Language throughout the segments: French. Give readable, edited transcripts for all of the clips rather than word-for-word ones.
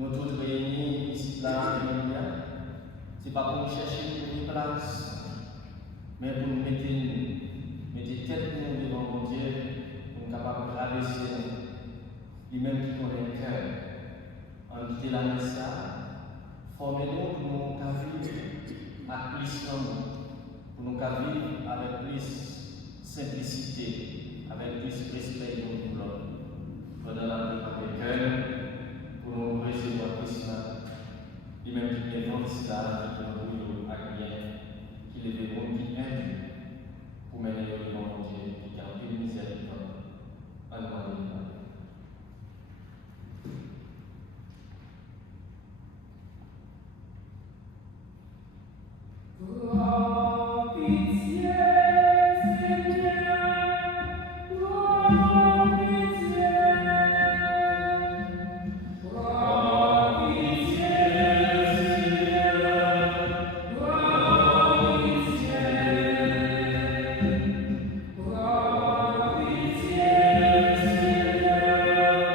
Nous tous réunis ici, là, ce n'est pas pour nous chercher une place, mais pour nous mettre tête nous devant mon Dieu, pour nous capables de rabaisser lui-même qui connaît le cœur. En quitter la messe, formez-nous pour nous vivre avec plus d'amour, pour nous vivre avec plus simplicité, avec plus respect de nous l'autre. Pendant la préparation du cœur, pour nous recevoir Christ, lui-même qui est venu ici, qui nous avec bien, qui les verront, qui aime, pour mener le devant mon Dieu, qui a un peu de miséricorde. Alléluia. Oh, pitié, Seigneur, oh, pitié. Oh, pitié, Seigneur, oh, pitié. Oh, pitié, Seigneur,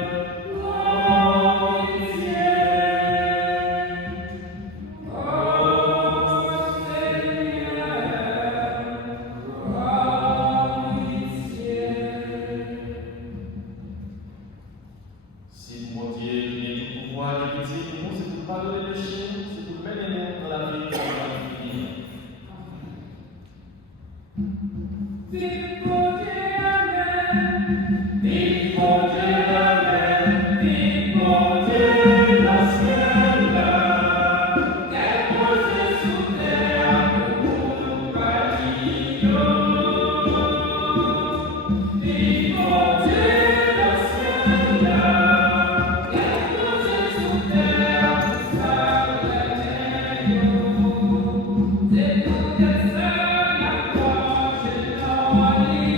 oh, pitié. Thank you.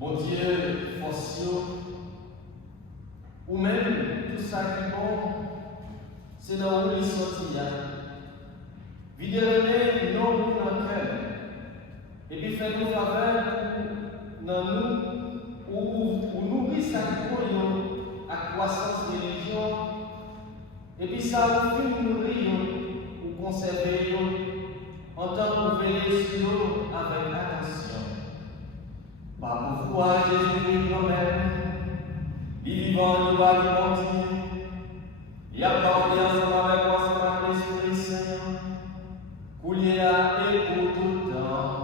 Bon Dieu, force ou même tout ça qui est bon, c'est là où il sortit. Videz-le non pour dans le cœur. Et puis faites-nous faveur dans nous, ou nourrir ça qui est bon, à croissance de religion. Et puis ça vous fait nourrir ou conserver en tant que veiller sur nous avec attention. Par pourquoi Jésus nous-mêmes, vivant, nous va grandir, et à parler ensemble avec moi, ensemble avec l'Esprit Saint, couler à et pour tout le temps.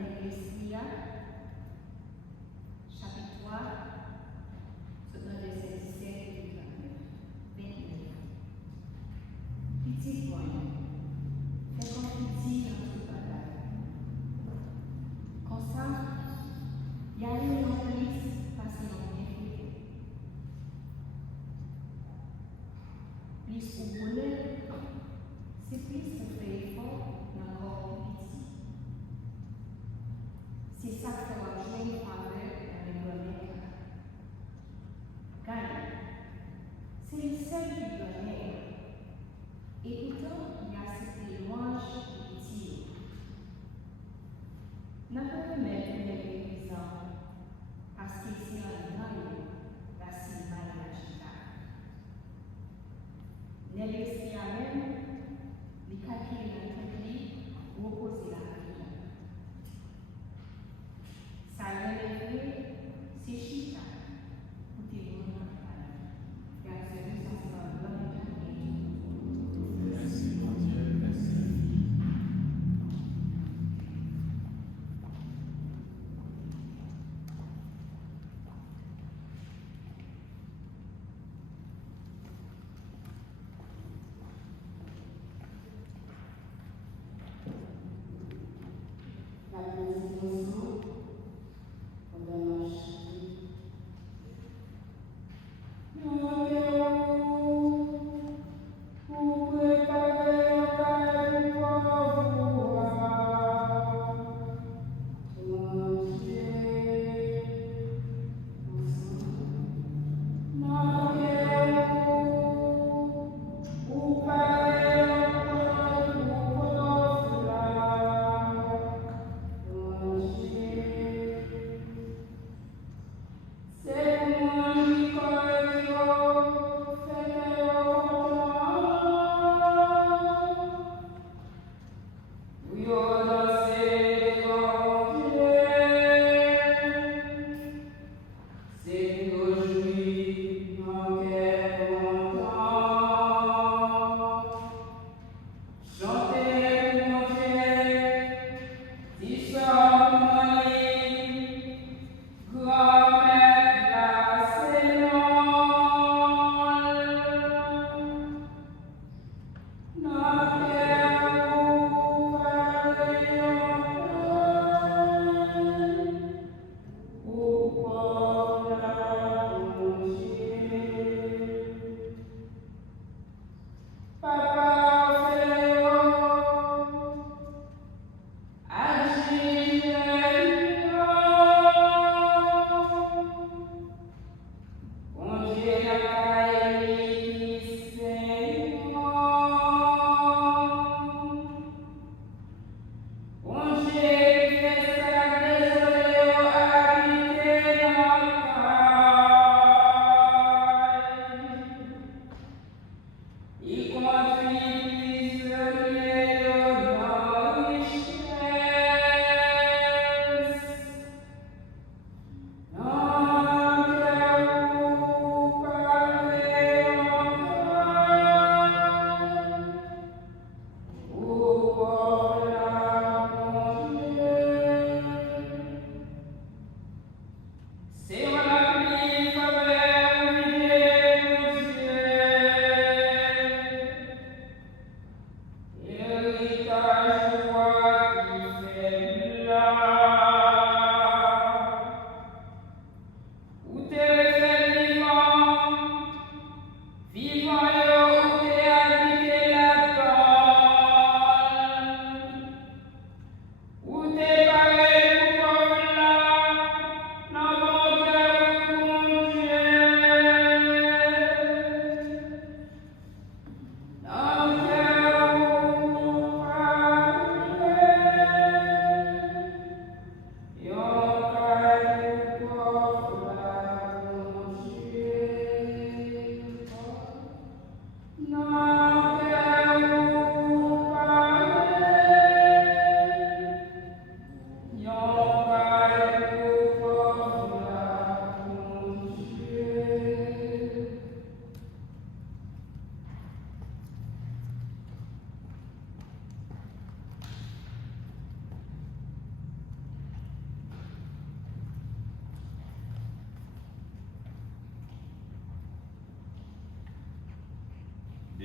L'Ecclésia, chapitre 3, verset 17 et 29. Petit point, fais confiance dans toute bataille. Comme ça, il y a une police parce qu'ils ont bien fait. Plus au bonheur, c'est plus pour faire effort dans le corps petit. C'est ça que va jouer avec dans les domaines. Car c'est le seul qui doit l'être. Et pourtant, il y a cette louange de petit. N'a pas de mettre les exemples parce que c'est un grand la cinéma et la chita. L'Ecclésia même, les calculs dans le pays, reposer la vie. Ça relève, c'est chita. Écoutez-vous dans la parole. Car ce que ça sera dans le Merci, mon Dieu, merci.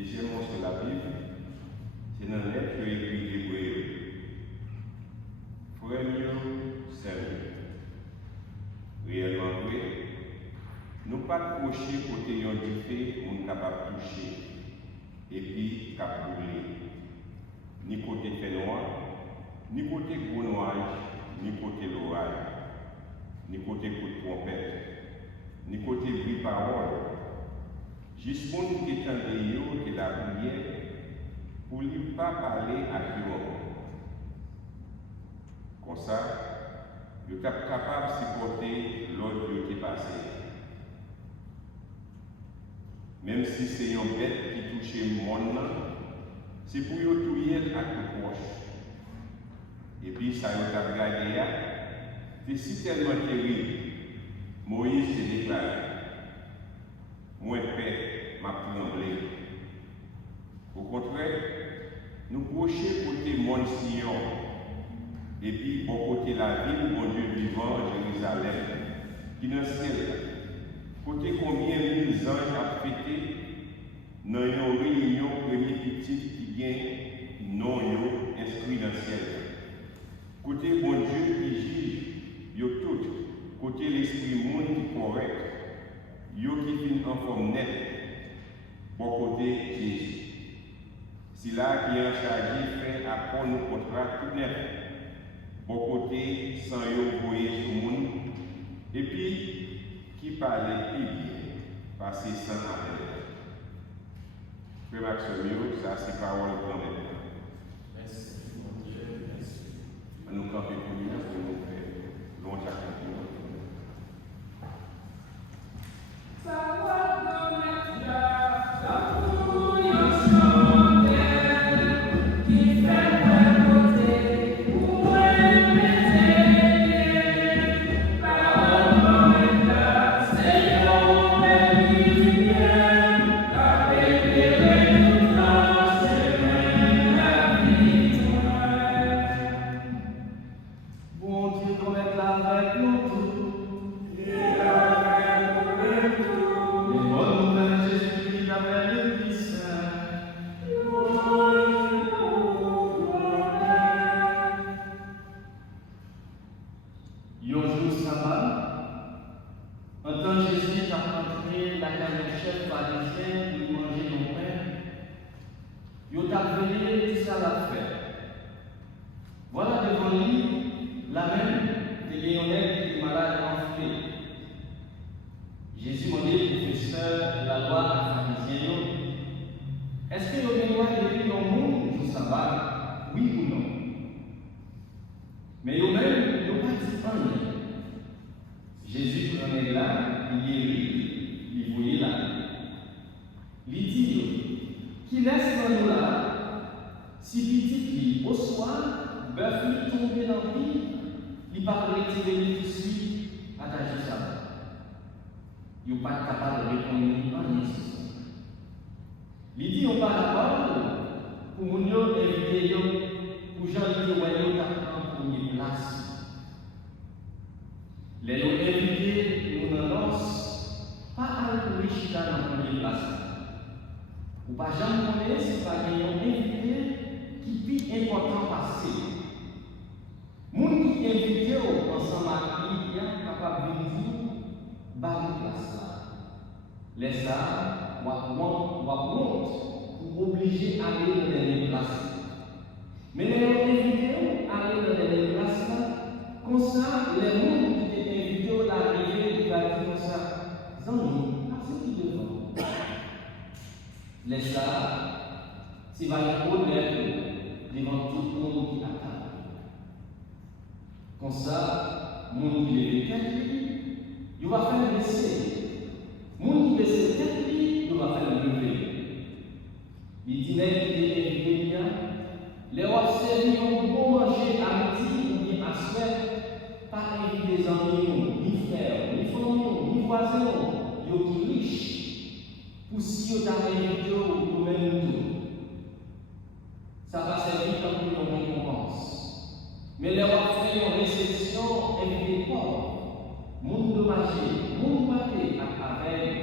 Deuxièmement, c'est la Bible. C'est dans lettre que écrit Hébreu. Frère sérieux. Réellement vrai. Nous pas crocher côté yon du fait, on est capable de toucher. Et puis, cap brûler. Ni côté fait noir, ni côté gros nuage, ni côté l'orage, ni côté coup de trompette, ni côté bruit parole. Juste pour nous qui est en dehors de la prière, pour ne pas parler à Dieu. Comme ça, vous êtes capable de supporter l'autre qui est passé. Même si c'est une bête qui touche le monde, c'est pour vous touiller à tout proche. Et puis, ça vous a regardé, c'est si tellement terrible. Moïse s'est déclaré. Moi, paix, m'a tremblé. Au contraire, nous crochons côté Mont Sion, et puis au côté la ville, mon Dieu vivant, Jérusalem, qui est dans le ciel. Côté combien mille anges a fêté dans une réunion première petite qui gagne non inscrit dans le ciel. Côté bon Dieu qui juge, yo tout. Côté l'esprit monde qui correct, yo qui finit en forme nette. Bon côté Jésus. C'est là qui est en charge fait apprendre nos contrats tout net. Bon côté sans yo voyer sur le monde. Et puis, qui parlait plus bien, passer sans appel. Frère Maxime, ça c'est parole de maintenant. Merci, mon Dieu, merci. Nous camper pour nous faire longtemps. Bon Dieu, qu'on est là avec nous tous. Les bonnes nouvelles, Jésus-Christ avec l'Église. Jour sabbat, en tant que Jésus a rentré la carrière chef pharisien pour manger nos pain, il a appelé tout ça la fête. Voilà devant lui la même des Léonel qui est malade enflé. Jésus m'a dit, professeur de la loi pharisien, est-ce que le droit de vivre au monde du sabbat, oui ou non? Mais eux-mêmes, ils n'ont pas dit rien. Jésus prenait là, il guérit, il voyait là. Il dit, qui laisse dans nous là, si petit au soir, bœuf lui tombe dans le lit, il ne peut pas retirer le tissu à ta sabbat. Il n'est pas capable de répondre en nécessaire. Il dit, on parle la parole pour nous inviter, pour Jean-Luc Royaux en première place. Les gens invités nous n'annoncent pas à l'ouïe dans la première place. Ou pas jamais connaître si pas un invité qui est important passé. Moun qui invité ensemble avec lui, il est capable de dire, bah une place là. Les ça, ou pour obliger à aller dans les places. Mais les gens invités à aller dans les places là, comme ça, les gens qui étaient invités à l'arrivée, ils vont dire comme ça, Zami, c'est qui devant? Les ça, c'est va y connaître devant tout le monde qui attend. Comme ça, le monde qui est tête, il va faire le baisser. Le monde qui baisse tête, il va faire le lever. Il dit, les qui est invité bien, les observer un bon manger à midi ou bien à soir, pas inviter des amis, ni frères, ni familles, ni voisins, yo qui riches, pour si yo t'a invité ou même tout. Ça va servir comme une récompense. Mais les rois font une réception, invité pauvres, monde de manger, monde batté avec.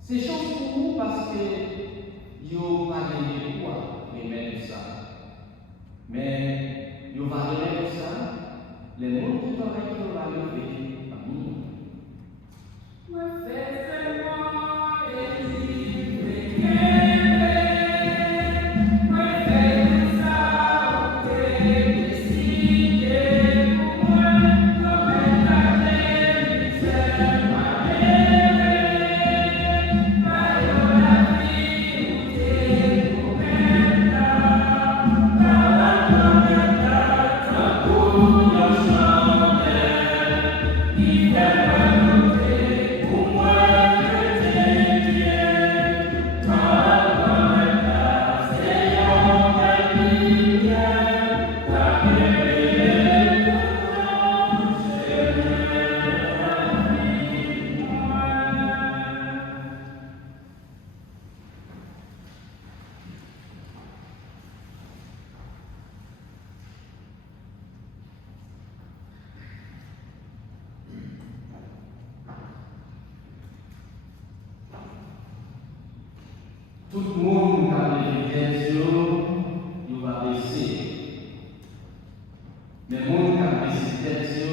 C'est chose pour nous parce que Mais il va gérer tout ça, les gens qui travaillent qui vont lever à nous. Tout le monde qui a l'évidence, il va baisser. Mais les gens qui ont baissé tête,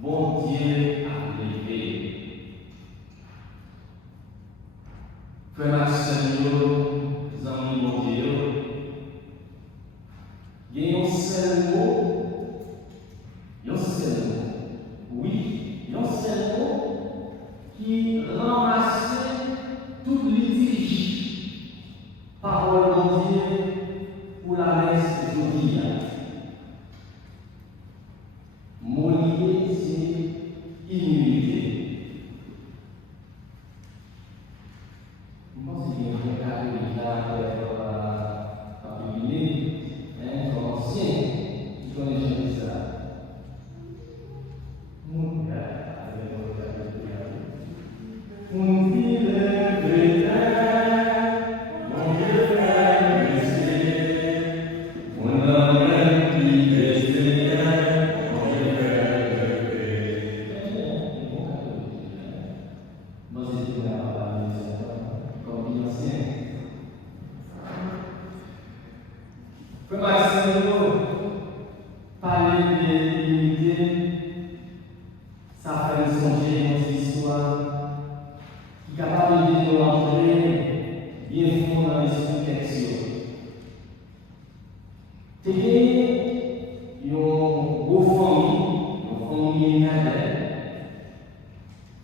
bon Dieu a levé. Frère Maxime, les amis mon Dieu, il y a un seul mot, oui, il y a un seul mot qui ramasse tout litige, parole de Dieu pour la messe aujourd'hui. Mon idée, c'est immunité. Je pense qu'il y a un cas de publié, un ancien qui connaît ça. Mon père, avec mon fils, parler de l'unité, ça fait songer nos histoires, qui est capable de nous entrer bien fond dans l'esprit question. C'est une famille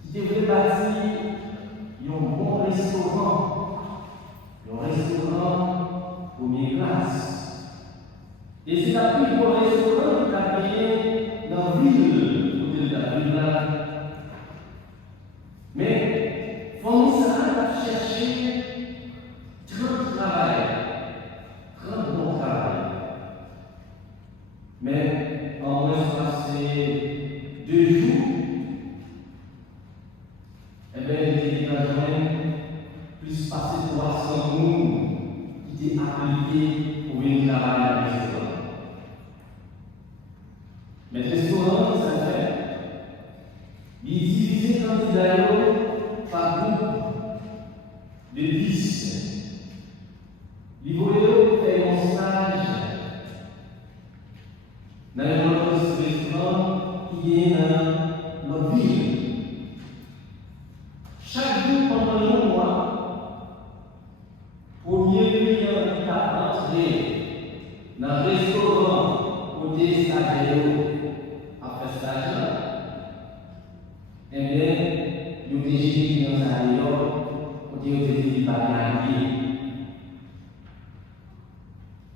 qui devrait bâtir un bon restaurant, première classe. Et c'est la plus beau restaurant qui a créé dans la ville, de la ville là. Mais, famille ça a cherché 30 bons travail. Mais, en moins passé 2 jours, eh bien, il était plus passé 300 personnes qui étaient appliqués pour venir travailler à la restaurant. Mais le restaurant, ça fait, il divise les candidats par groupe de 10. Il voulait faire un stage dans un autre restaurant qui est dans notre ville. Chaque jour pendant le mois, premier client qui a entré dans le restaurant côté stagiaire après stage, eh bien, il y a des gens qui ont salé, côté où ils ne pas gagner.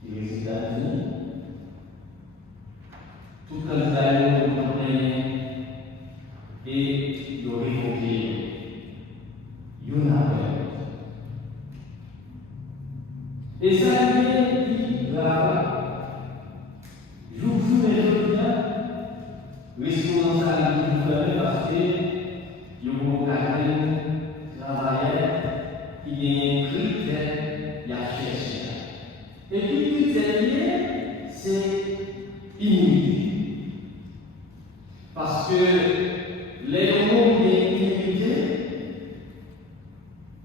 Les résultats disent, tout candidat est compris et il y a révoqué. Et ça est grave. Jour et bien, restaurant ça est parce que il y a beaucoup de travailleurs qui ont un critère de chercher. Et puis, le critère, c'est immunité. Parce que les mondes d'immunité,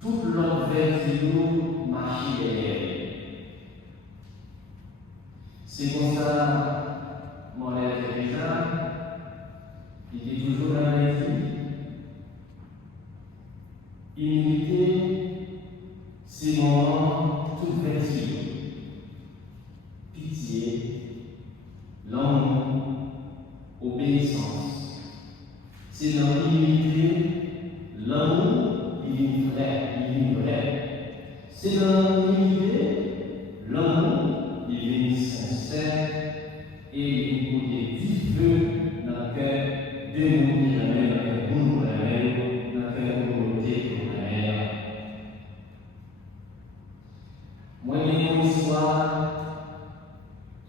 toute l'autre version marche derrière. C'est pour ça, mon élève Teresa, il est toujours dans la vie. Humilité, c'est mon toute vertu. Pitié, l'amour, obéissance. C'est dans l'humilité, l'amour, il est vrai. C'est dans l'humilité, l'amour, il est sincère et il côté du feu dans le cœur de mon qui jamais dans le bout de la mer, dans le cœur de volonté de la mer. Moi, il y a une histoire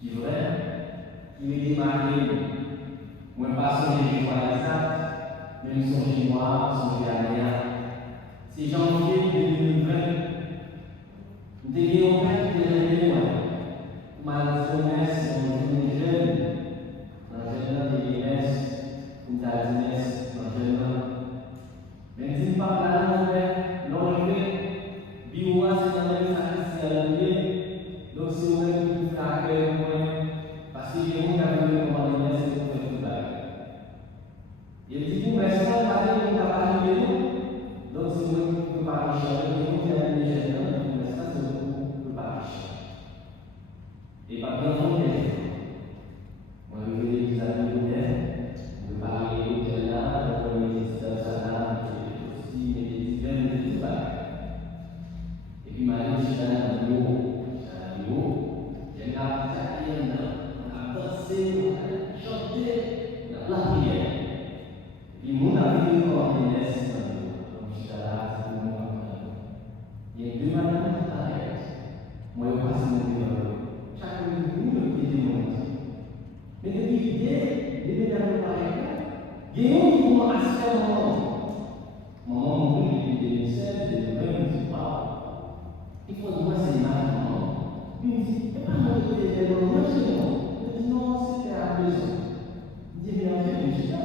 qui est vraie, qui m'est démarquée. Moi, pas sonner de voir ça, même sonner moi, sonner à rien. C'est janvier 2020. Nous avons fait des réunions. Ma promesse, on est jeune. Dans le jeune de l'IMS, une tardinesse, dans le jeune. Mais si pas là, l'enlever, Bioua, c'est quand même ça qui s'est alloué. Donc, c'est vous-même qui vous frappez, parce que les gens qui ont vu comment l'IMS, c'est pour faire tout ça. Il dit, vous, mais ça, parler, on n'a pas arrivé. Donc, c'est vous qui pouvez parler, vous qui avez les jeunes, mais ça, c'est vous qui pouvez parler. Et par contre, on a vu les amis hôtels, on a parlé hôtel là, on a mis des salades, aussi, des divers, des et puis maintenant, je suis allé dans le bureau. Il y a on a dansé, on a chanté, on a la prière. Et puis, mon ami, quand il est assis dans le bureau, donc je suis là, c'est mon ami. Il y a deux madames qui t'arrêtent. Moi, je passe mon bureau. Chaque minute, il y a mais depuis les médailles pareilles, il y a un qui m'a assis à mon nom, depuis 2016, 2020, je ne sais pas. Il faut dire, c'est maintenant. Il me dit, et pas moi, je vais aller dans chez moi. Je dis, non, c'était à 2 ans. Il dit, bien, j'ai une chita,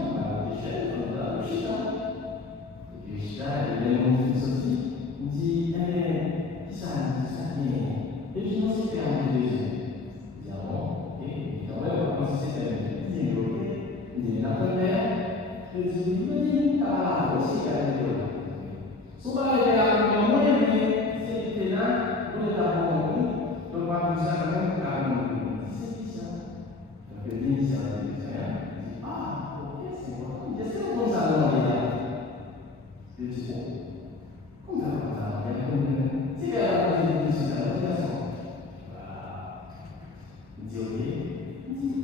je suis là. Et puis, chita, il est mon fils aussi. Il me dit, qui ça, et je dis, non, c'était à 2 ans. Et quand même, on commence à se faire une vidéo. Il dit, la première, je dis, il dit, ah, aussi, il y a une vidéo. Souvent, il y a un moment, c'est qu'il est là, on est à bon moment, donc on va vous faire même à bon moment. C'est ça. Donc, il dit, ça va être différent. Il dit, ah, ok, c'est bon. Qu'est-ce que vous pensez à demander là? Je dis, bon, comment ça va? C'est qu'il y a la question de la façon. Il dit, ok.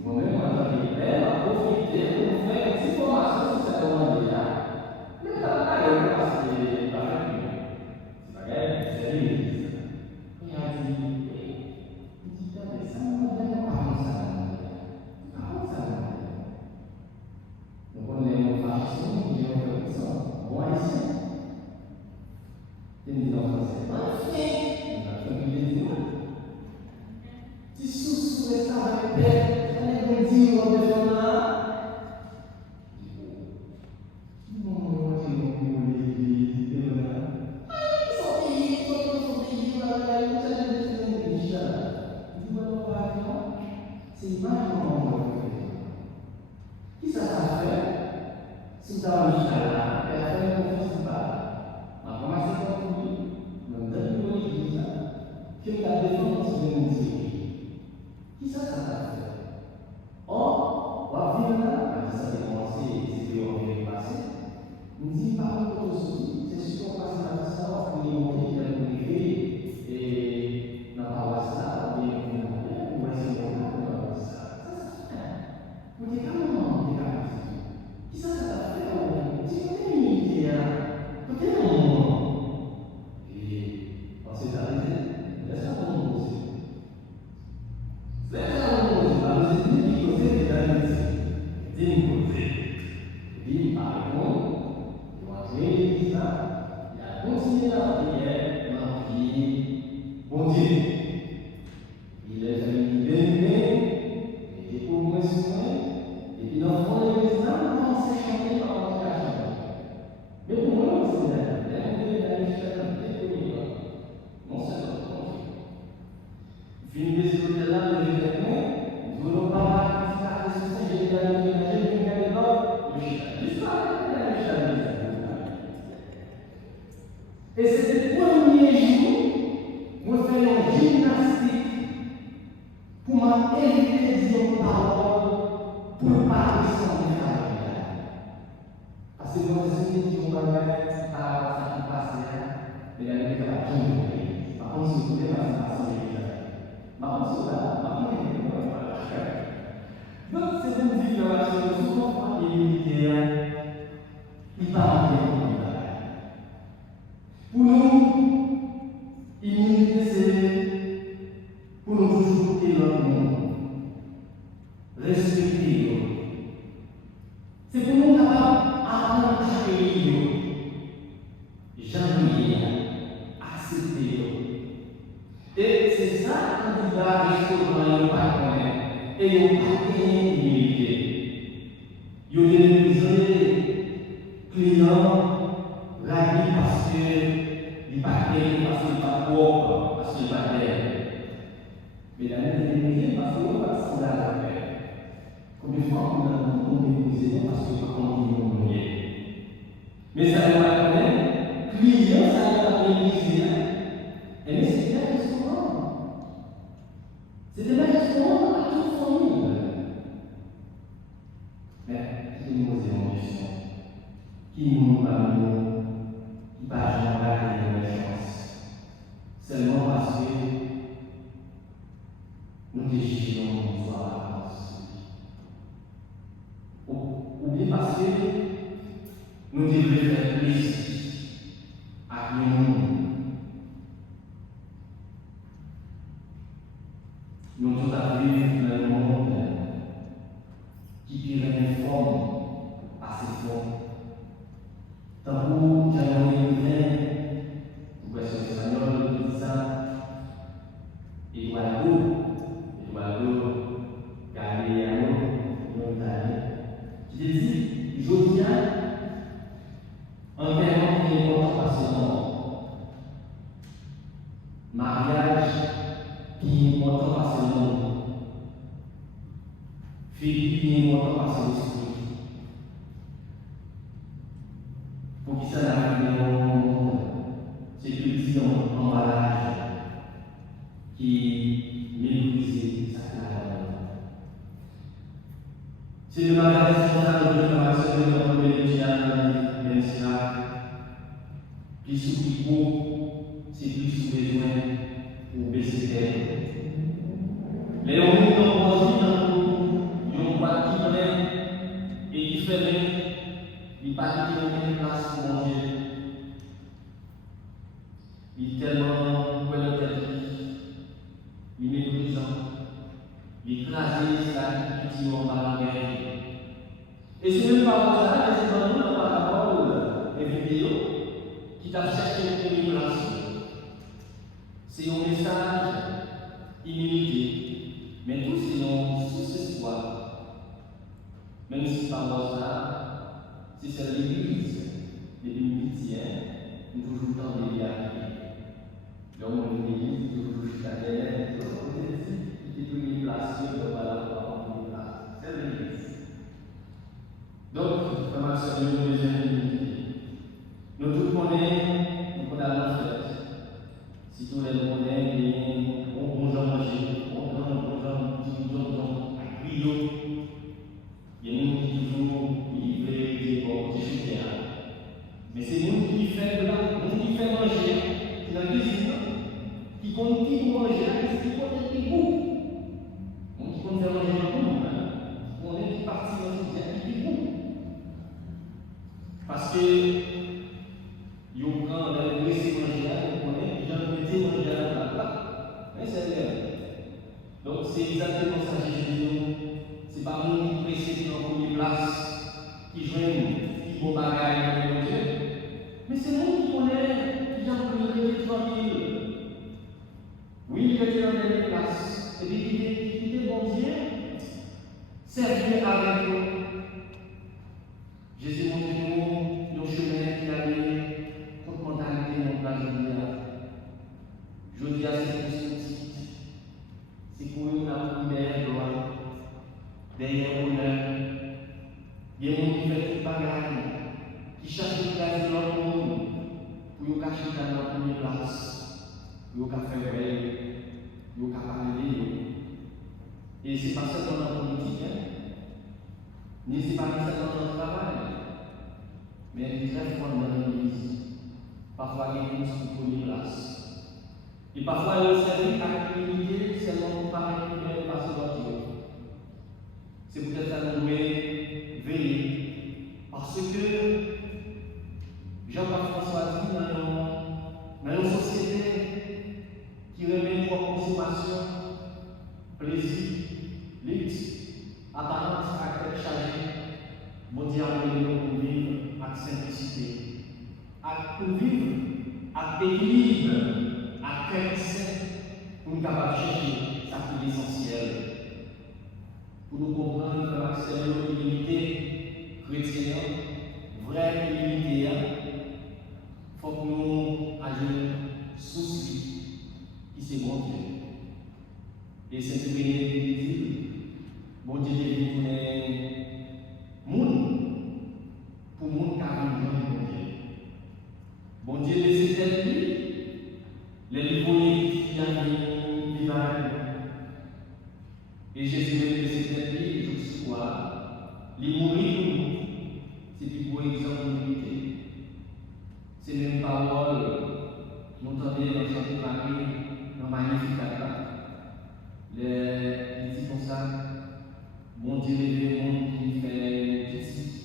Moi-même, on a dit, elle a profité pour faire une petite formation sur cette demande-là. Mais ça n'a pas été parce que c'est pas grave. C'est pas grave, c'est sérieux. Il a dit, mais ça ne me donne pas comme ça. Comment ça me donne? Donc, on est en fascisme, on est en fascisme. Bon, ici. Il me dit en français, magnifique. On a fait une vidéo. Si sous les stars avec père, on est dit, on est fait là. C'est une image qu'on va qui ça va faire? Si tu as un là, et à faire une confiance pas. Ma commencé par lui, me donne une église, que la défense de nous dire. Qui ça va faire? Or, on va vivre là, ça a commencé, c'était au bien passé. Nous dit par contre aussi, c'est sûr qu'on passe par ça, on peut y monter, il y a une privé, et dans la paroisse là, on est on va essayer de voir ça. On dit comment on est capable de faire? Qui ça va faire? C'est côté unité, côté non. Et on s'est arrêté, laisse-moi pour nous poser. Laisse-moi pour nous poser, parce que c'est une cause déjà unité. C'est une cause. Et puis, par contre, il va créer l'église là, il a continué la prière, dans le pied, bon Dieu. Il est venu bénir, il est pour moi souvent, et puis dans le fond de l'église là, on commence à chanter par rapport à la chanter. Mais pour moi, c'est la non seulement, puis une des côtés là, le vétérinaire, te dire une parole pour ne pas descendre de la vie. Parce que moi, je suis dit, on va mettre par ça qui passe, mais la vie va pas tomber. Par contre, si vous voulez, ça va passer. Par contre, c'est là, par contre, donc, c'est une déclaration souvent militaire qui parle de pour nous, immunité, c'est pour nous toujours quitter leur monde, respecter. C'est pour nous capables d'apprendre à accueillir, jamais accepter. Et c'est ça qu'on doit rester dans le partenaire. Et il n'y a pas d'immunité. Il y a des clients ravis parce qu'il partenaire, parce qu'il pas propre, parce qu'il partenaire. Mais la même immunité parce qu'on va s'en aller à faire. Combien de fois on a méprisé parce que par contre il nous mouillé. Mais ça ne va pas connaître. Client, ça ne va pas mépriser. Et mais c'est bien souvent. C'est de la gestion à toute famille. Mais qui nous pose une question? Qui nous parle, qui parle de la chance? Seulement parce que nous décidons de voir la France. Ou bien parce que nous devons faire plaisir à nous. Nous tous à vivre dans un monde qui informe à ses fonds. Tant que j'aimerais bien, vous voyez ce espagnol dit ça, Eduardo, Galeano, qui dit, je viens en termes qui est important parce que mariage qui est important parce que fille qui est important parce que l'esprit. Pour qui ça n'arrive dans le monde, c'est petit emballage qui méprise sa carrière. C'est le mariage responsable de l'information de notre médical, bien sûr, qui s'oublie beaucoup, c'est plus sous besoin pour baisser tête. Les hommes qui ont grandi dans le boîte qui connaît et qui fait bien, il n'y a pas de place pour manger. Il est tellement il est méprisant, il écrasé sa petite en bas et c'est même pas pour ça, mais c'est dans par rapport aux vidéos qui t'a cherché une immigration. C'est un message immunité, mais tout c'est un sous-espoir. Même si par ça, si c'est l'église, les pitié, nous toujours dans les réalités. Donc, l'église, toujours jusqu'à l'air, qui est une place sur le ballon, c'est l'église. Donc, comme ça, nous deuxième immunité. Nous tous connaissons, nous connaissons la fête. Si tous les connaissent, on va manger, on va brio. Il y a nous qui toujours livrent des bons petits soutiens. Mais c'est nous qui fait manger dans la cuisine, qui continue à manger, qui compte des goûts. On qui compte faire manger un goût, on est parti dans le soutien qui dit goût. Parce que, ils ont prend dans le blessé manger, on connaît, ils ont mis manger à la plat. Mais c'est vrai. Donc c'est exactement ça que Jésus dit. C'est pas nous qui pressés dans la première place, qui jouent, qui vont bagaille dans le Dieu. Mais c'est nous qui connaissons, qui ont pris tranquille. Oui, il était dans la même place. Et puis qui était bon Dieu, servir avec nous. Jésus montre nous le chemin qu'il allait contre mentalité dans la journée. Je dis à ces petits, c'est pour nous la première gloire, derrière honneur. Il y a des gens qui font tout bagaille, qui cherchent de placer dans le monde, pour nous cacher dans la première place, pour nous faire veiller, pour nous parler. Et ce n'est pas seulement dans le politique, ni ce n'est pas seulement dans le travail, mais très souvent dans l'église. Parfois, il y a une qui prend une place. Et parfois, il y a aussi avec l'unité, seulement pour parler de passer dans Dieu. C'est peut-être ça que nous veiller. Parce que Jean-Marc François dit dans une société qui remet pour consommation, plaisir, lutte, apparence, caractère chargé, mondialement pour vivre avec simplicité, pour vivre avec équilibre, avec cœur sain, pour nous capables de chercher ça qui est essentiel. Pour nous comprendre que l'accès à l'unité chrétienne, vraie unité, il faut que nous agions sous lui, qui c'est bon Dieu. Et c'est ce qui est visible. Bon Dieu est venu pour le monde qui a vu bon Dieu. Bon Dieu laisse cette vie, les livres qui ont vivre. Et Jésus a laissé cette vie, je crois, les mourir pour nous. C'est du bon exemple d'unité. C'est même parole, nous entendons dans Sainte Marie, dans Magnificat. Les dit comme ça, mon Dieu est le monde qui fait justice.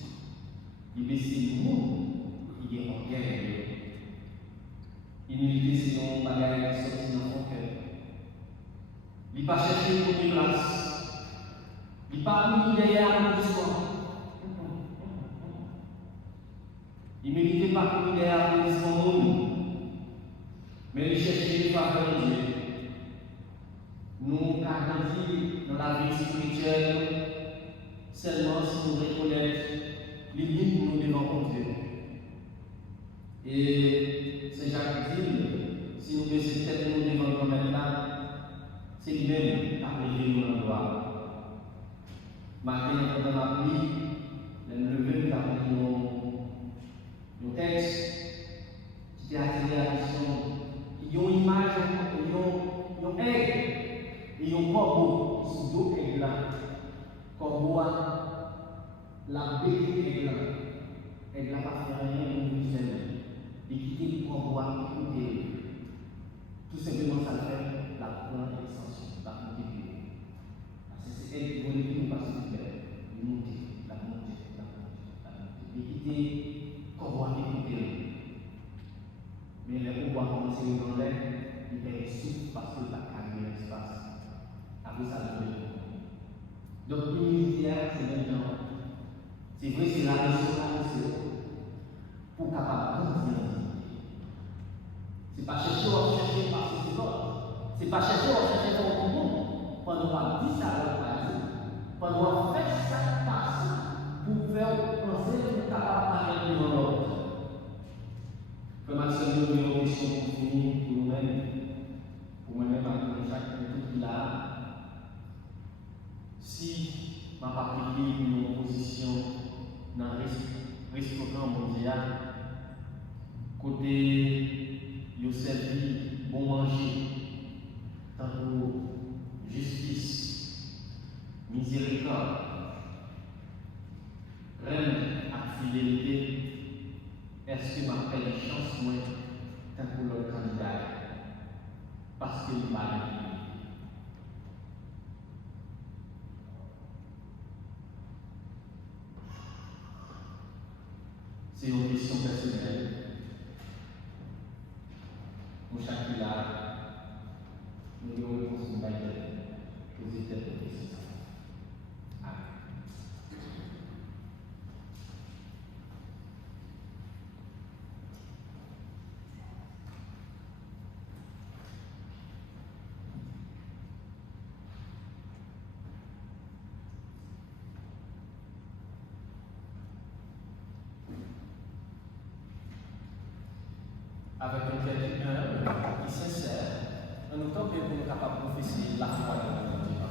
Il baisse le monde, il est en guerre. L'unité, c'est un bagage qui sortit dans mon cœur. Il n'est pas cherché pour une place. Il n'est pas mis derrière l'applaudissement. Il ne méritait pas pour derrière l'applaudissement, mais il cherchait les faveurs de Dieu. Nous avons grandi dans la vie spirituelle seulement si nous reconnaissons les limites que nous devons Dieu. Et c'est Jacques qui dit, si nous baissons tête nous devant quand même là, c'est lui-même qui a prié nous en gloire. Matin, pendant la pluie, le lever nous a pris nos textes qui étaient attirés à l'attention, qui ont une image, qui ont aigle. Et un corbeau qui sont deux aigles. Corbeau a la bête aigle. Aigle n'a pas fait rien de nous aimer. Et quitter le corbeau à écouter. Tout simplement, ça fait la première extension, la montée. Parce que c'est elle qui veut nous passer du cœur. La montée. Et quitter le corbeau à écouter. Mais les corbeaux ont commencé dans l'air, ils perdent souffle parce que la carrière l'espace. Après ça, donc, l'unité, c'est maintenant. C'est vrai, c'est la leçon pour capable de grandir. Ce n'est pas chercher parce que c'est l'autre. Ce n'est pas chercher pour le monde. Quand on va dire ça, quand on va faire ça, pour faire penser pour capable d'aller dans l'autre. Comme à ce niveau, nous avons une question pour finir, pour nous-mêmes, pour moi-même, avec chaque tout qu'il a. Si ma pas appliqué une position dans le restaurant mondial, côté yo servi bon manger, tant que justice, miséricorde, reine et fidélité, est-ce que ma paix chance moins tant que l'autre candidat? Parce qu'il m'a c'est une question personnelle. Pour chaque là, nous devons répondre à une poser cette question. Avec un cœur qui sincère, en autant que nous sommes capables de professer la foi de notre Dieu.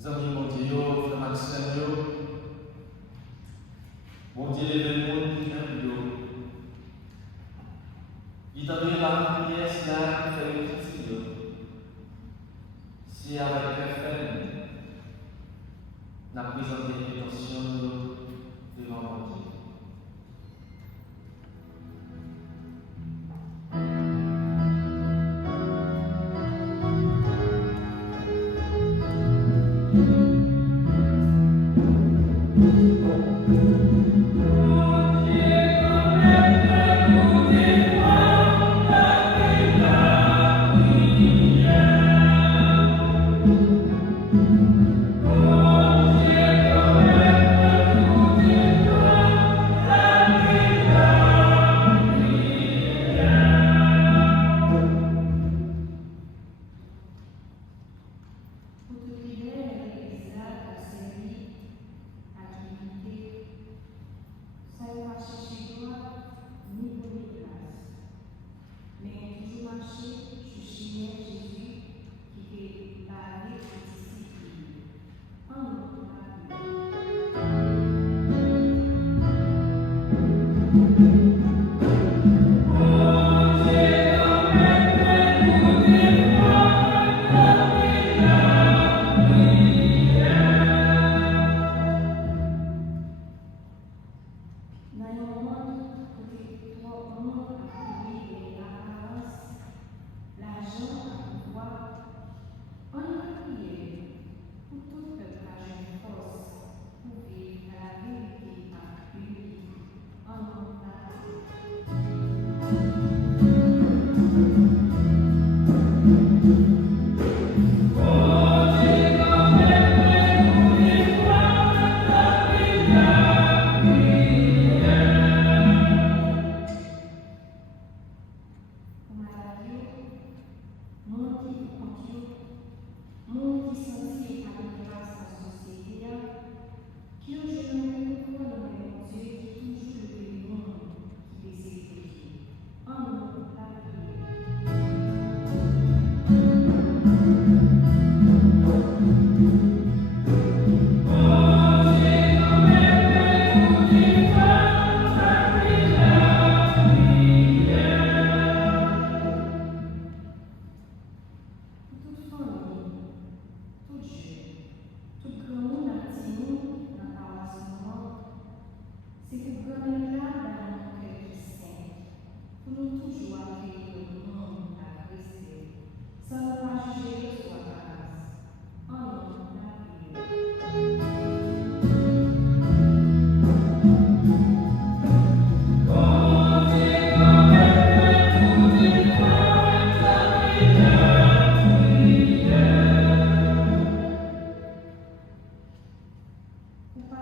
Zami mon Dieu, frère Maxime, mon Dieu, le monde qui est bio. Il t'a donné la pièce là qui fait une petite. Si avec le fait, n'a présenté l'intention devant mon Dieu.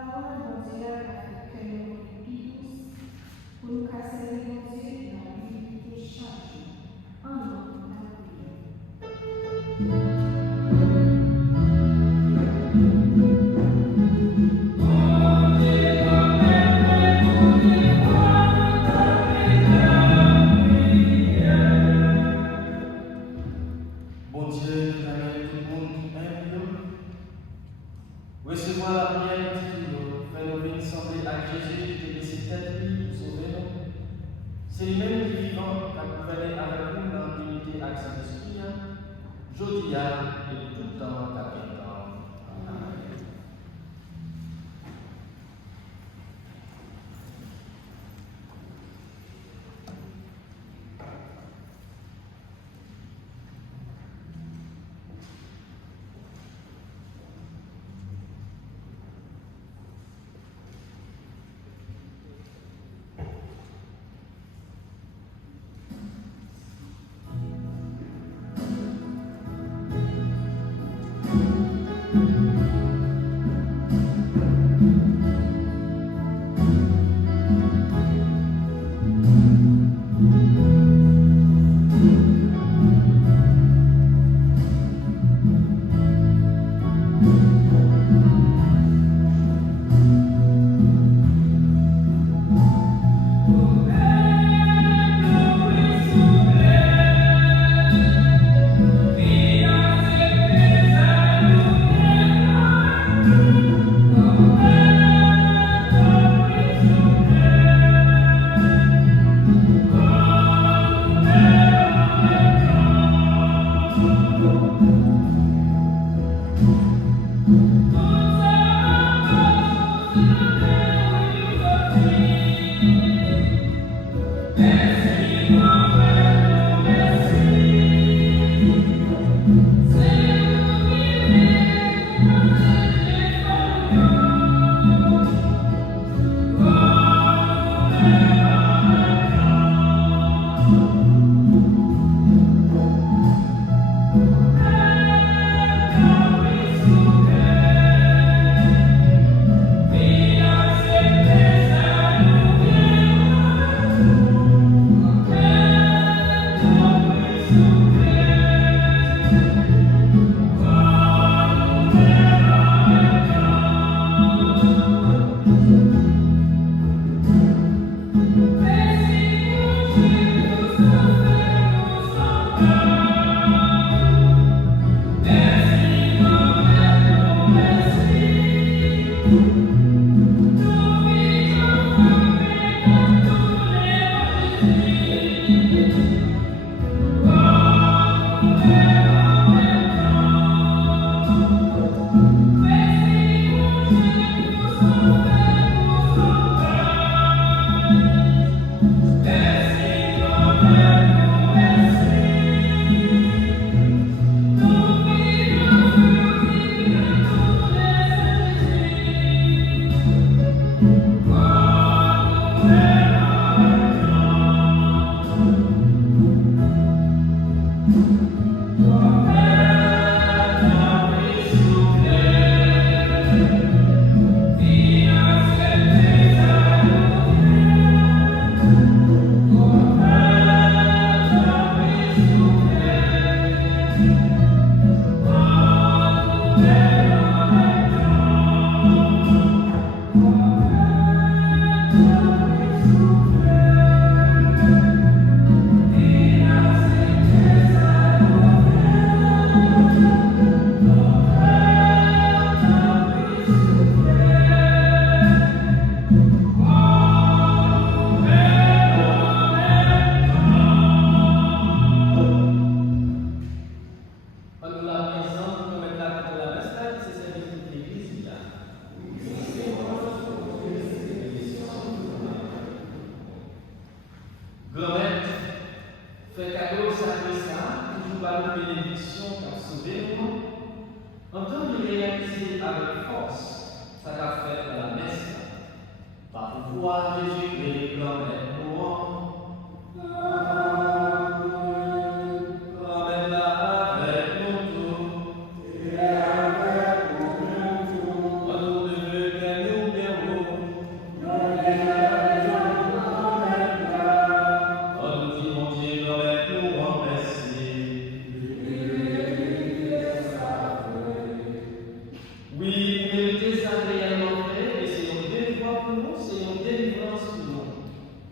parole de Dieu a fait que nous vivons pour nous casser les Dieu dans l'unité changée. En nous, la prière. Bon Dieu, nous amène tout le monde qui aime Dieu. Recevoir la prière de Dieu, faire nous venir sembler à Jésus qui te laisse tête pour sauver nous. C'est lui-même qui est vivant, qui a gouverné avec nous dans l'unité avec ses esprits, aujourd'hui et tout le temps, qu'à bien temps. Amen. Amen.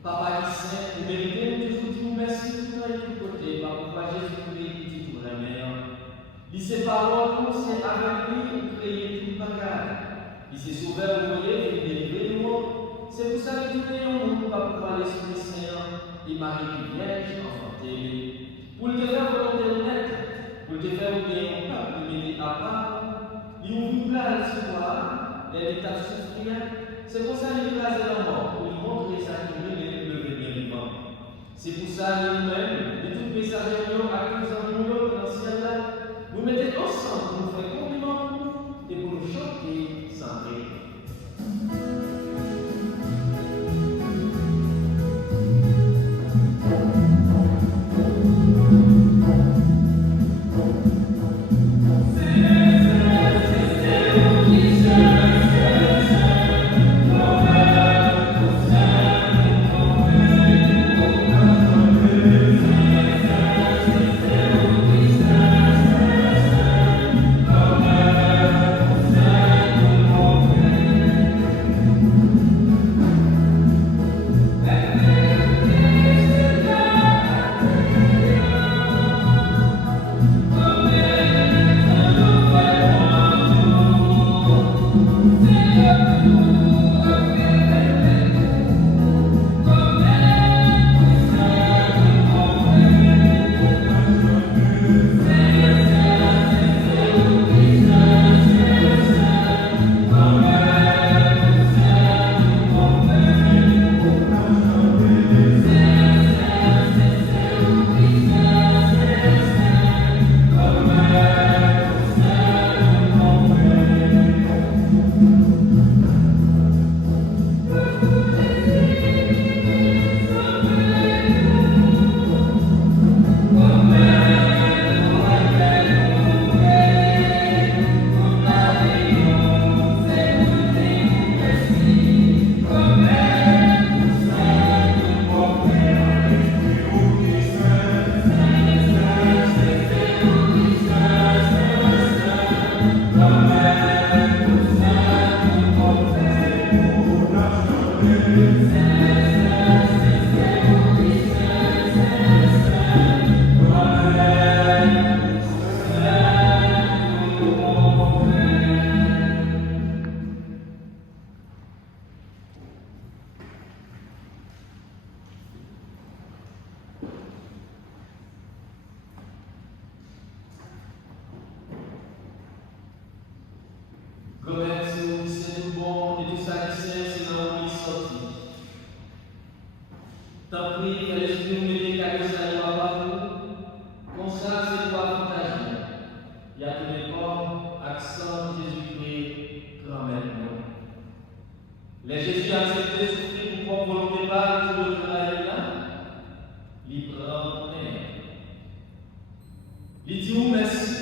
Papa qui saint, nous méritons toujours dire merci pour nous et tout côté, par pourquoi Jésus nous dit tout la mer. Il s'est parlé, c'est avec lui pour créer tout le bagage. Il s'est sauvé, vous voyez, il délivre nous. C'est pour ça que nous prions, pas pourquoi l'Esprit Saint, et Marie qui Vierge, enfanté. Pour te faire volonté honnête, pour te faire oublier un peuple mêlé à part, il ouvre place ce soir, les états souffrir. C'est pour ça qu'il place la mort, pour lui montrer sa lumière le bien vivant. C'est pour ça que nous-mêmes, de tous les messagers, accusant nous dans le ciel, nous mettons ensemble pour nous faire compliment et pour nous chanter sans rire. Remercions, c'est tout bon et tout ça qui sert, c'est là où il sortit. Tant pis, que l'esprit nous mette qu'à que ça y va pas nous. Comme ça, c'est pour avantager. Il y a tous les corps, accent Jésus-Christ, grand-mère. Les Jésus a accepté souffrir pour qu'on volonté pas sur le travail là. Il prend l'air. Il dit où merci.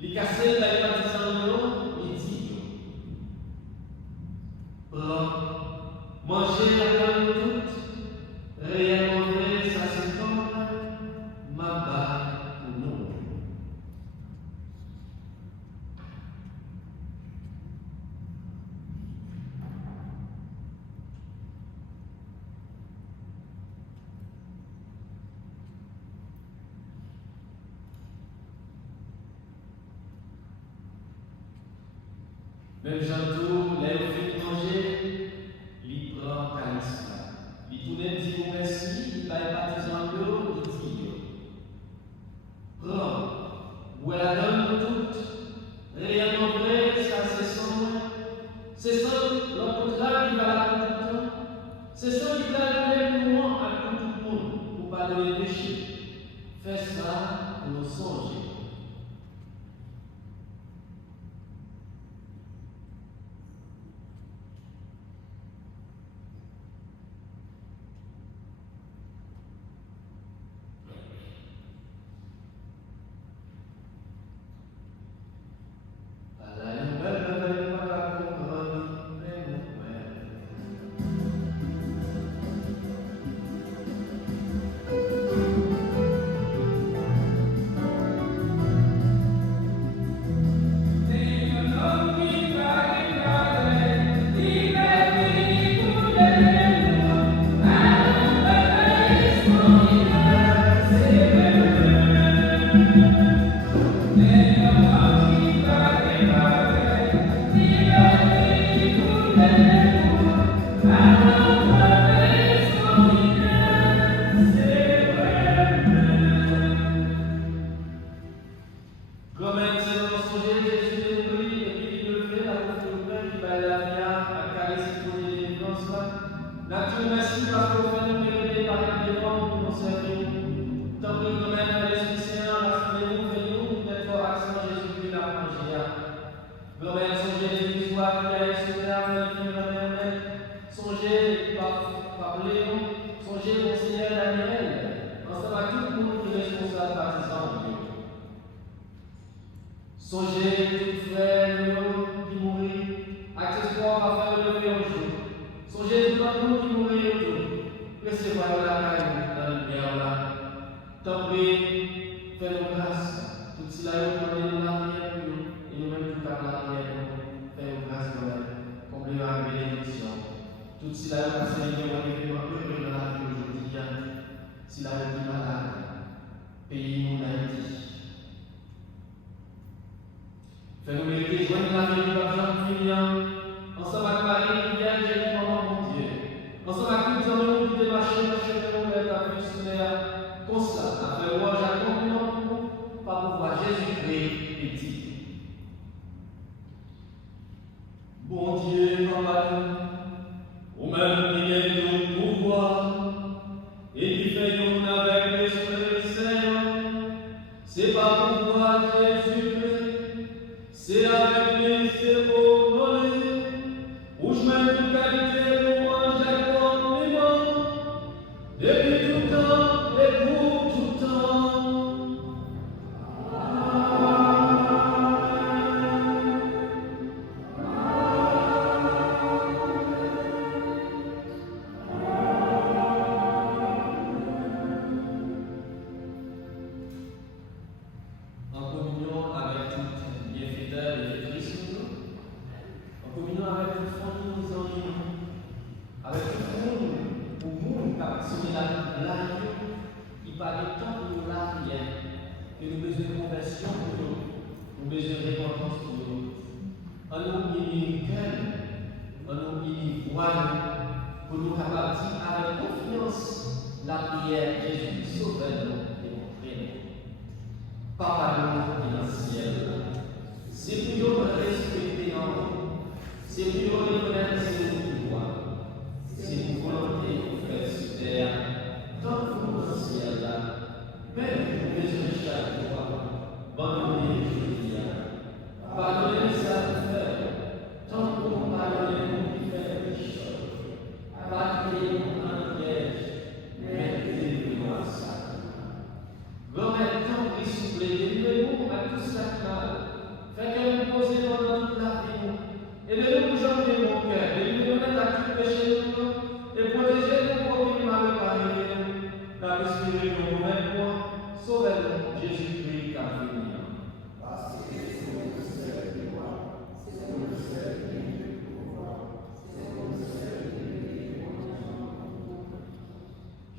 Il casse la baptisation de l'eau. Manger la bonne toute, réellement vrai, ça c'est comme ma barre pour nous. Même Jean-Tour, les filles manger, il prend calice. Il tourne dit merci, il va baptisant l'eau, il dit prends, ou elle donne toute, réellement vrai, ça c'est sans l'encontrage qui va la tout le temps, c'est sans qui va le mouvement à tout le monde, pour pas donner péché. Fais ça pour nous songer. Thank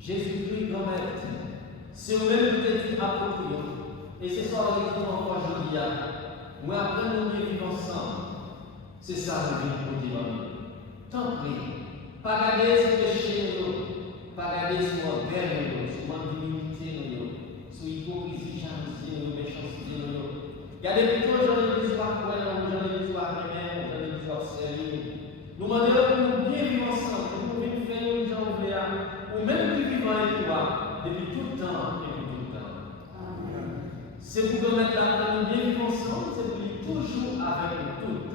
Jésus-Christ, grand-mère, c'est eux-mêmes qui t'es approprié. Et c'est ça avec nous encore aujourd'hui. Moi, après nous vivons ensemble. C'est ça que je veux dire. Tant pis. Pas garder ce péché, pas garder ce orgueil, ce manque d'humilité, ce hypocrisie, jalousie, méchanceté. Gardez plutôt, j'en ai besoin pour elle, j'en ai besoin pour elle, j'en ai besoin pour servir. Nous demandons pour nous bien vivre ensemble, pour nous bien faire nos gens ouverts, ou même plus vivant avec toi, depuis tout le temps et depuis tout le temps. C'est pour permettre à nous bien vivre ensemble, c'est pour vivre toujours avec nous toutes.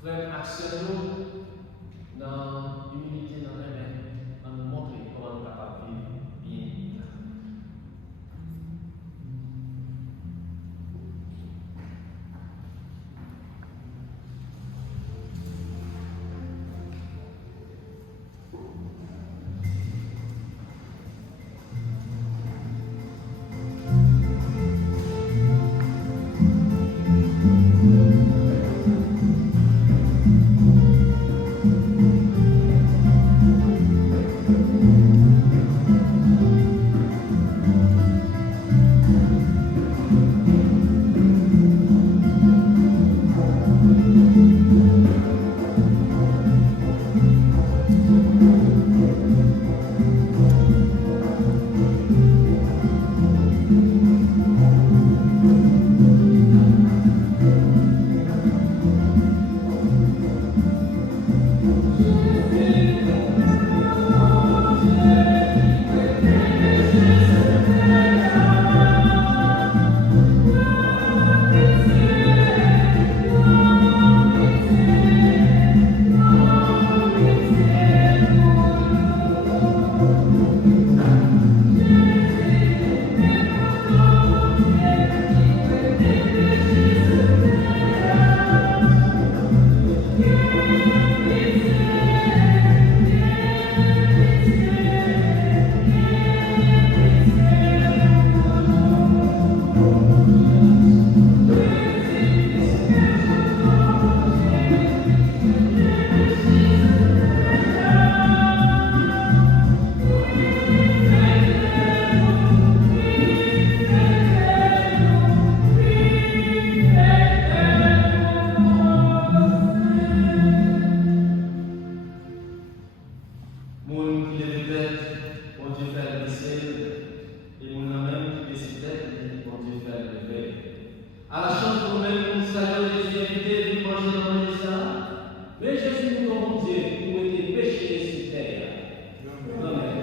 Frère, acceptons dans l'humilité, dans la main, à nous montrer comment nous sommes capables de vivre bien. Moun qui lève tête, bon Dieu fait le ciel, et moun même qui décide tête, bon Dieu fait le lever. À la chance pour nous-mêmes, nous saluons Jésus invité, nous manger dans le ça. Mais Jésus nous bon Dieu, nous mettez péché sur terre. Amen.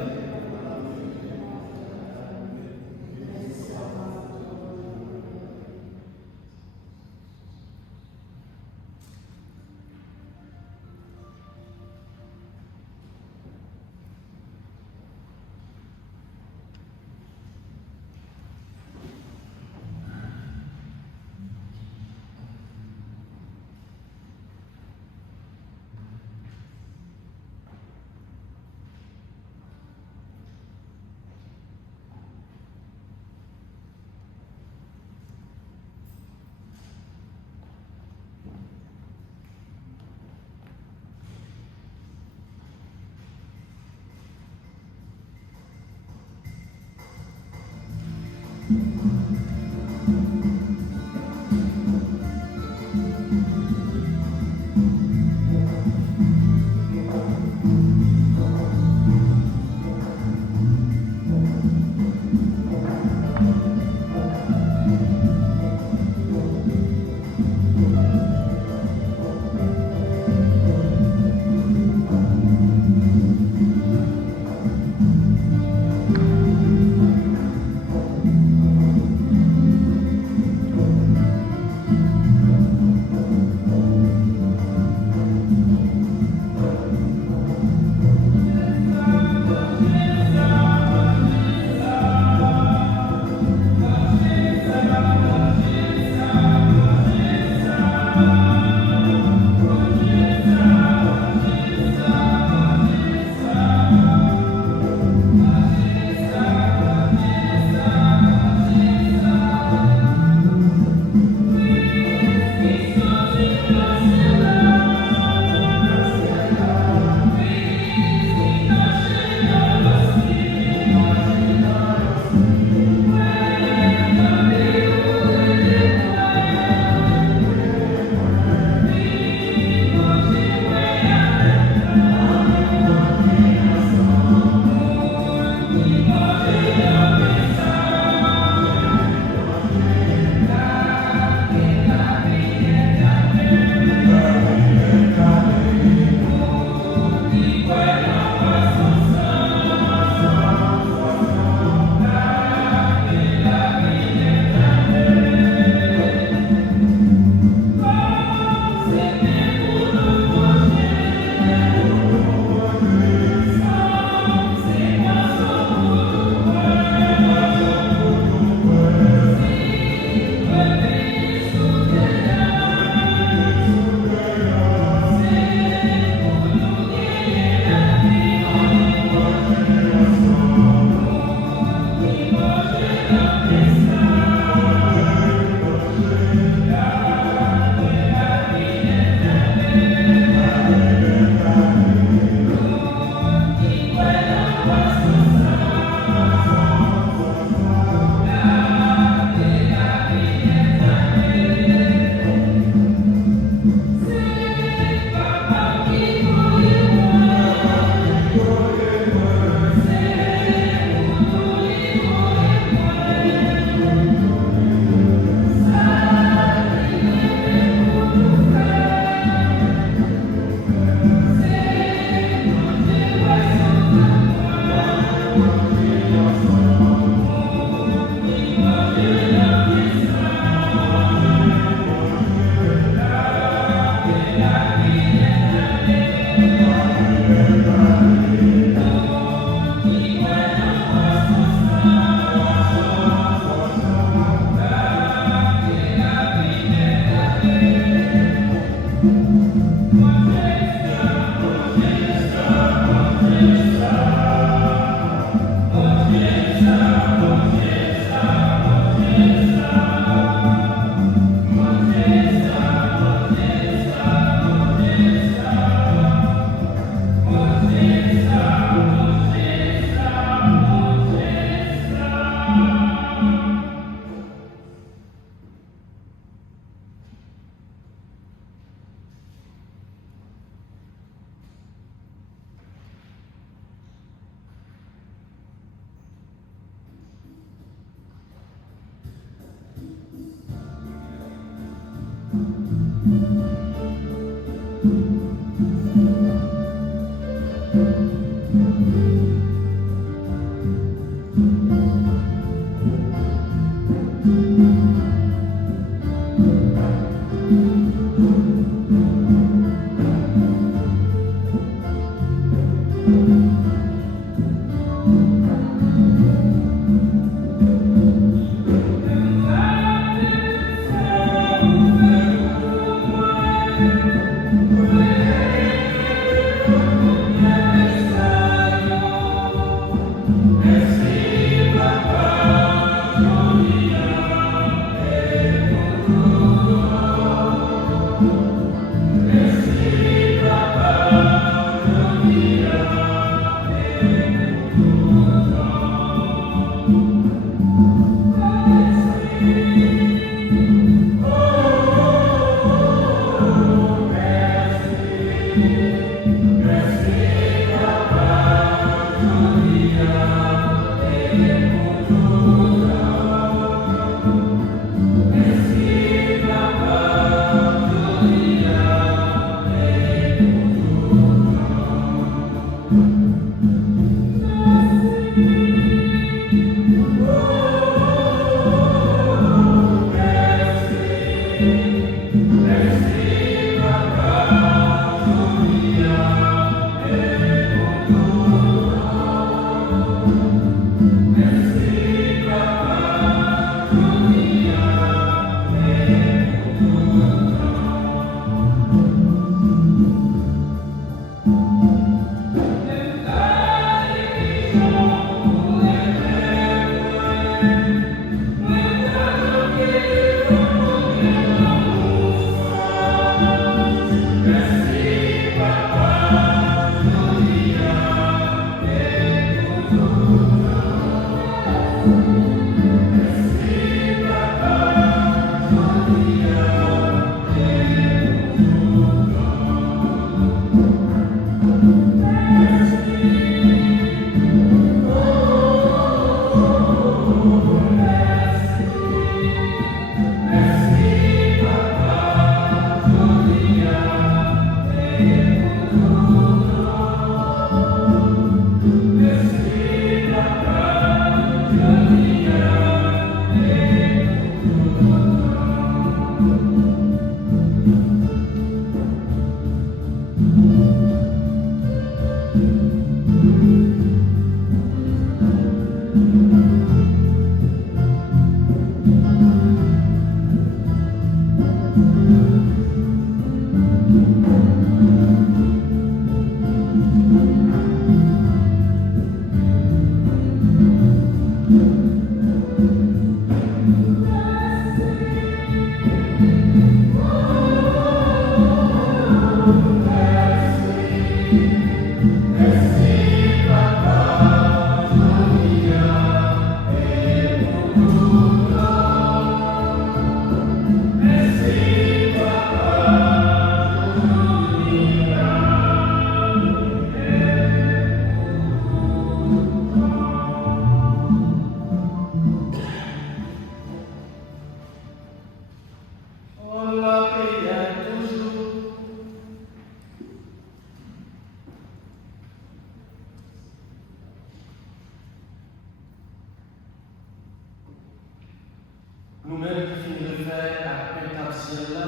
Nous-mêmes qui finissons de faire à pénitentiel là,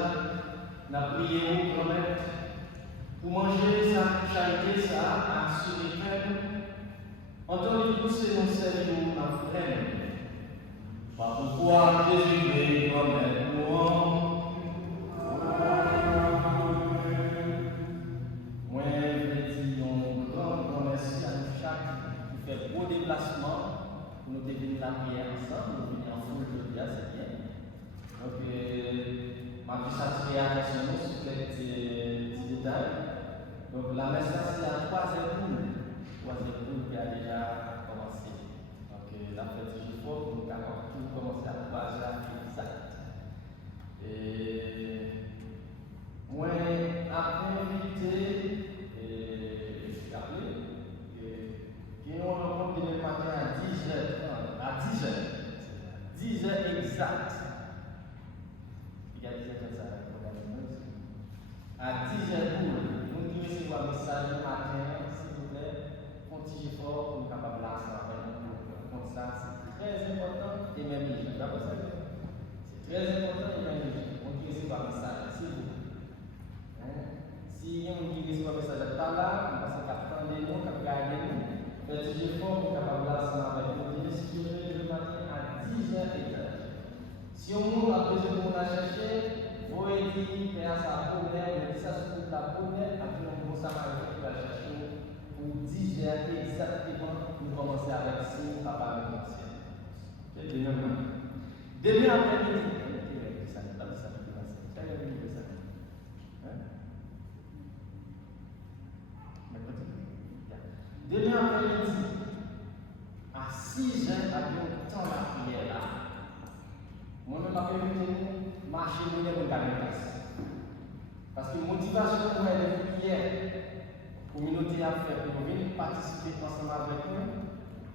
la prière au promettre, pour manger ça, charité ça, assurer qu'elle, entendez pousser nos cerveaux à frère. Pas pourquoi Jésus veut promettre moi. Moi, je dis un grand merci à nous chaque qui fait beau déplacement pour nous devenir la prière ensemble, nous venir en foule de bien, c'est bien. Donc, ma vie s'attirer attention sur quelques petits détails. Donc, la messe c'est la troisième poule qui a déjà commencé. Donc, la fête du jour, nous avons tout commencé à la base exact. Et moi, après invité, qui nous rencontre demain matin à 10h30, à 10h exact. Il y a 10h comme ça, à 10h recevoir un message le matin, s'il vous plaît, continuez fort pour nous capables de avec nous. Comme ça, c'est très important et même léger. D'accord, ça? C'est très important et même léger. On dit recevoir un message, s'il vous plaît. Si on dit recevoir un message à là, parce qu'on attendez nous, qu'on regarde nous, faites fort pour capable avec nous. Inspirez le matin à 10h et si on a besoin de la chercher, vous pouvez dire Père sa problème, mais ça se trouve la problème, après on va s'arrêter pour la chercher pour 10h exactement. Nous commencer avec si papa nous conseille. C'est bien. Demain après-midi, ça n'est pas ça. Demain après-midi, à 6h, avec le temps de la prière là, moi-même, je marcher pour une place. Parce que la motivation pour les prières, la communauté a fait pour venir participer ensemble avec nous.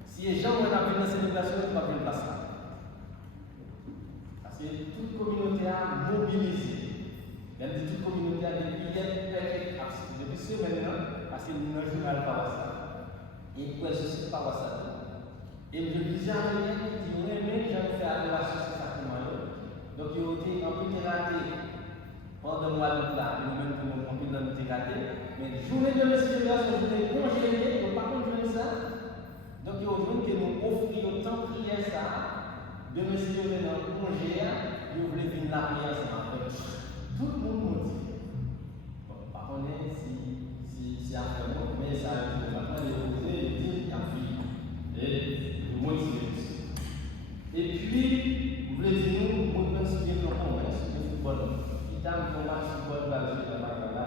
Si les gens ont dans la célébration, ils ne vont pas place là. Parce que toute communauté a mobilisé. Elle dit toute communauté a des prières perfectes depuis ce maintenant, parce que nous avons joué à ça. Et pour je suis pas ça. Et je disais à quelqu'un qui dit oui, mais j'ai fait adoration sur sacrement. Donc il a été un peu raté pendant le mois d'août là, nous-mêmes nous avons été raté. Mais journée de célébration, journée congélée, donc par contre je ça. Donc il y a aujourd'hui que nous offrions autant de prières ça, de me célébrer dans le congé, nous voulons venir la prière ça. Tout le monde nous dit. Bon, par contre, si après moi, mais ça a été maintenant déposé, il dit qu'il y a fini. Et nous motiver. Et puis, vous voulez dire, nous, nous pouvons se dire qu'on va sur le football. Il y a un match de football basé dans la Gala,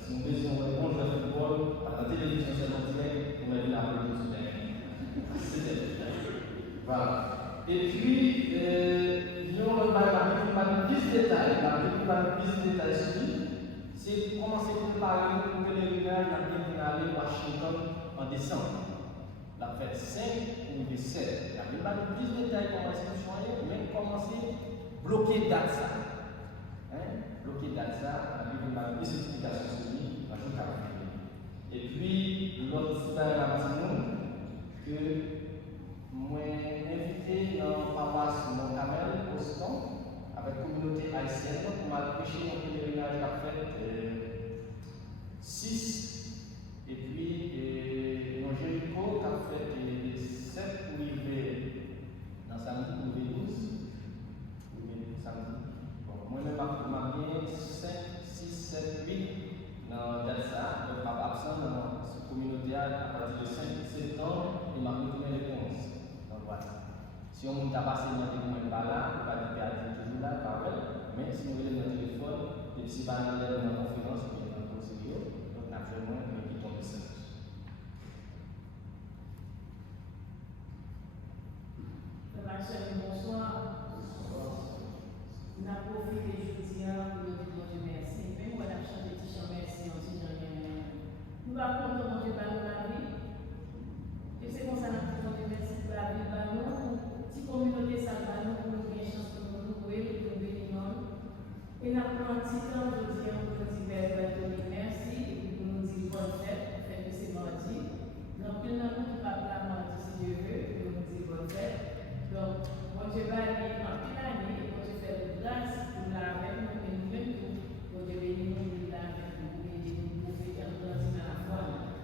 si nous faisons un bon jeu de football, à la télévision, c'est dans direct, on va dire la politique sur voilà. Et puis, nous avons un petit détail, c'est commencer à préparer le pèlerinage à Washington en décembre. La fête 5 ou le 7. Il n'y a pas de plus de détails comment est-ce que vous mais commencer à bloquer date ça. Bloquer date ça, avec une plus d'explications sur lui, à tout cas. Et puis, l'autre super rapidement, que moi invité dans la paroisse Mon Camel, au Ston, avec la communauté haïtienne, pour m'a prêché un pèlerinage à fait 6. Et puis, dans Jéricho, qui a fait 7 pour arriver dans samedi, pour arriver 12. Pour arriver samedi. Bon, moi-même, je marqué 5, 6, 7, 8 dans Delsa. Donc, je suis absent dans cette communauté à partir de 5 septembre et je marqué toutes mes réponses. Donc, voilà. Si on a passé dans le témoin par là, on va dire qu'il y a toujours là, pas vrai. Mais si on veut dans le téléphone, et si on va dans la conférence, on va dans le procédure. Donc, naturellement, on va tomber ça. Bonsoir. On a profité jeudi pour nous dire Dieu merci. Même on a chanté petit chant merci, on dit rien. Nous allons prendre Dieu par la vie. Et c'est comme ça que nous disons Dieu merci pour la vie. Nous, si communauté ça va nous, pour nous bien chance pour nous, pour nous bénir. Et nous avons un petit temps jeudi pour nous dire Père Dieu merci et pour nous dire bonne fête, fête de ces mardis. Donc, nous avons qui parle la mardi si Dieu veut, pour nous dire bonne fête. Donc, bon Dieu va aller en pleine année, bon Dieu fait de grâce pour la avec nous, et nous-mêmes tout. Bon Dieu bénit nous, il a avec nous, et nous pouvons faire grandir dans la foi.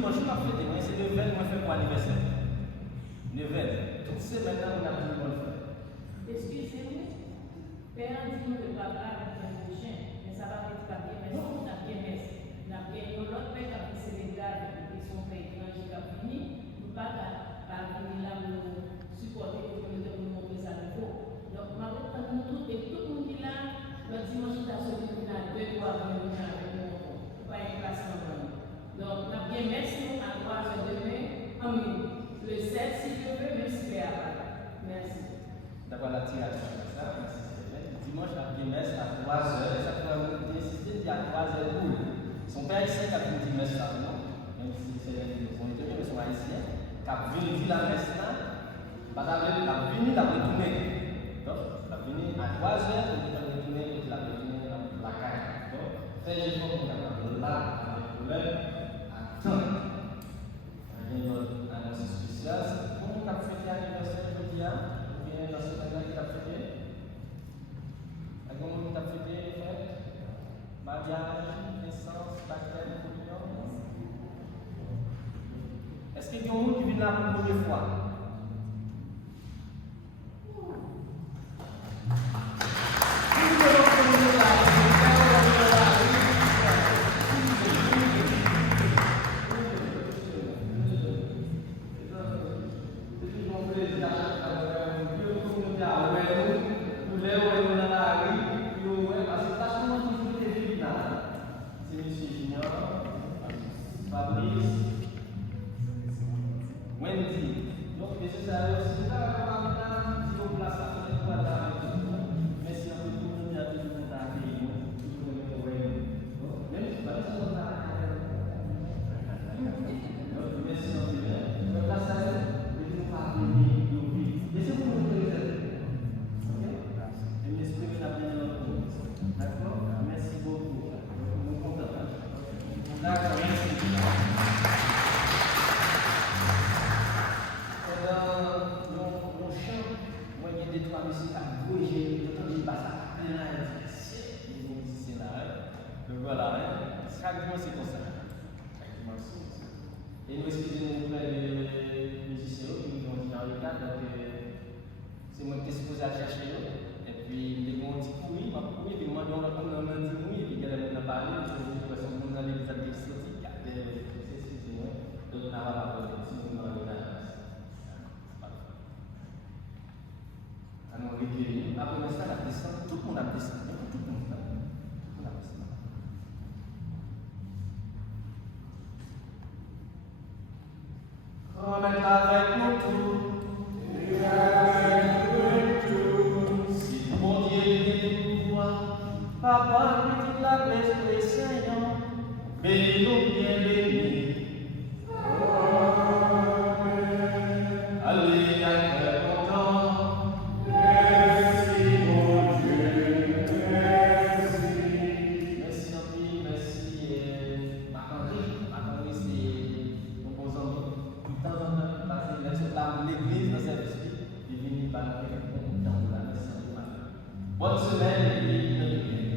dimanche, on a fêté, c'est le 20 qu'on fait pour l'anniversaire. Le 20. Toute semaine, on a dit qu'on fait. Excusez-moi, Père dit que papa est prochain, mais ça va être papier, mais on a bien messe. On a bien l'autre père qui a fait Sénégal et son père étranger qui a fini, nous pas venir là pour supporter le communauté pour nous montrer ça nouveau. Donc, ma prendre nous tous et tout le monde qui est là, le dimanche, il a sauté pour nous 2-3 minutes avec nous, pas une classe en bas. Donc, on a bien messe à 3h demain, le 7 si je veux, même si c'est à merci. D'accord, la tirage comme ça, dimanche, la messe à 3h, et ça peut insister à 3h cool. Son père ici qui a fait une messe là, non? Même si c'est son étranger, mais son haïtien, qui a venu dire la messe là, il a venu la retourner. Donc, il a venu à 3h, il a retourné, il a retourné la caille. Donc, très effort pour là, avec le problème, attends. Il y a une annonce spéciale, c'est pour nous qui avons fêté l'anniversaire aujourd'hui, ou bien dans ce temps-là qui a fêté. Est-ce qu'on a fêté les fêtes? Mariage, naissance, baptême, communion? Est-ce qu'il y a quelqu'un qui vient là pour la première fois? Et nous excusez-nous les musiciens qui nous ont dit en retard, donc c'est moi qui suis supposé à chercher. Et puis les gens ont dit oui, et puis moi on a dit oui, et puis il y a des gens qui ont parlé, je me suis dit que on a des habits exotiques, donc on a pas parlé, sinon on a retard. Alors recueillis, après ça, la descente, tout le monde a descendu, tout le monde a descendu. Promène avec nous tous, et avec nous tous. Si mon Dieu nous voit, Papa, petit la blesse, Seigneur, bénis-nous bien bénis. Allez, à content. Merci mon Dieu, merci. Merci Henri, merci Marc-Henri, c'est nos bons amis. De temps en temps, parce qu'il est dans l'église, dans cette esprit, il est venu parler dans la messe. Bonne semaine et bonne nuit.